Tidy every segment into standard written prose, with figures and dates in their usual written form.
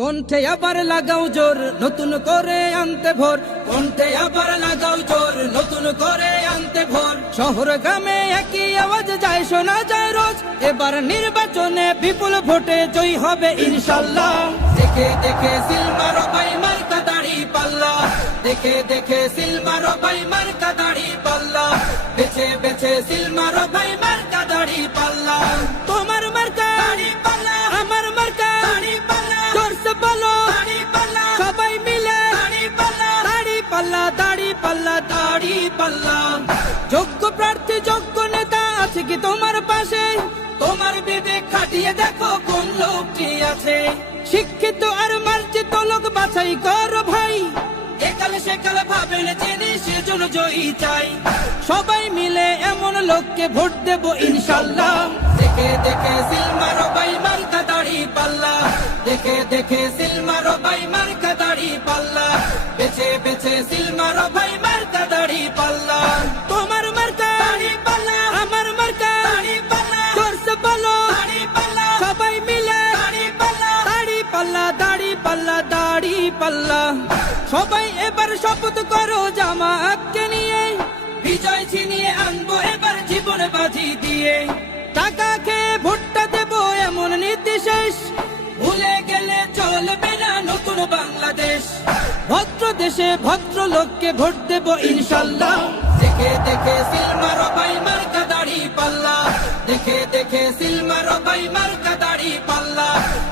কণ্ঠে আবার লাগাও জোর নতুন করে আনতে ভোর, কণ্ঠে আবার লাগাও জোর নতুন করে আনতে ভোর। শহর গ্রামে একই আওয়াজ যায় শোনা যায় রোজ, এবার নির্বাচনে বিপুল ভোটে জয়ী হবে ইনশাল্লাহ। দেখে দেখে সিল মারো ভাই মার্কা দাড়ি পাল্লা, দেখে দেখে সিল মারো ভাই মার্কা দাড়ি পাল্লা, বেছে বেছে সিল মারো ভাই মার্কা দাড়ি পাল্লা। তোমার মার্কা দাড়ি পাল্লা, আমার মার্কা দাড়ি পাল্লা, জোরসে বলো দাড়ি পাল্লা, সবাই মিলে দাড়ি পাল্লা, দাড়ি পাল্লা, দাড়ি পাল্লা, দাড়ি পাল্লা। যোগ্য প্রার্থী যোগ্য নেতা আছে কি তোমার পাশে? তোমার বিবেক খাটিয়ে দেখো কোন লোকটি আছে। শিক্ষিত আর মার্জিত লোক বাছাই করো ভাই, একালে সেকালে ভাবেন জেনে সেজন্য জয়ী চাই। সবাই মিলে এমন লোককে ভোট দেব ইনশাল্লাহ। দেখে দেখে সিল মারো ভাই মার্কা দাড়ি পাল্লা, দেখে দেখে সিল মারো ভাই মার্কা দাড়ি পাল্লা, বেছে বেছে সিল মারো ভাই মার্কা দাড়ি পাল্লা। তোমার মার্কা দাড়ি পাল্লা, আমার মার্কা দাড়ি পাল্লা, জোরসে বলো দাড়ি পাল্লা, সবাই মিলে দাড়ি পাল্লা, দাড়ি পাল্লা, দাড়ি পাল্লা, দাড়ি পাল্লা। সবাই এবার শপথ করো জামাতকে নিয়ে, বিজয় ছিনিয়ে আনবো এবার জীবন বাজি দিয়ে। টাকা খেয়ে ভোটটা দেবো এমন নীতি শেষ, ভুলে গেলে চলবে না নতুন বাংলাদেশ। ভদ্র দেশে ভদ্র লোককে ভোট দেবো ইনশাল্লাহ। দেখে দেখে সিল মারো ভাই মার্কা দাড়ি পাল্লা, দেখে দেখে সিল মারো ভাই মার্কা দাড়ি পাল্লা,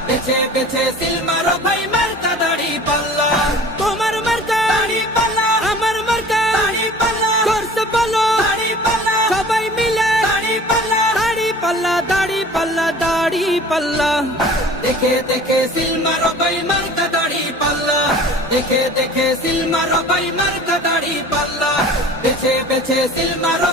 বেছে বেছে সিল মারো ভাই মার্কা দাড়ি পাল্লা। তোমার মার্কা দাড়ি পাল্লা, আমার মার্কা দাড়ি পাল্লা, জোরসে বলো দাড়ি পাল্লা, সবাই মিলে দাড়ি পাল্লা, দাড়ি পাল্লা, দাড়ি পাল্লা, দাড়ি পাল্লা। দেখে দেখে সিল মারো ভাই মার্কা দাড়ি পাল্লা, দেখে দেখে সিল মারো ভাই মার্কা দাড়ি পাল্লা, বেছে বেছে সিল মারো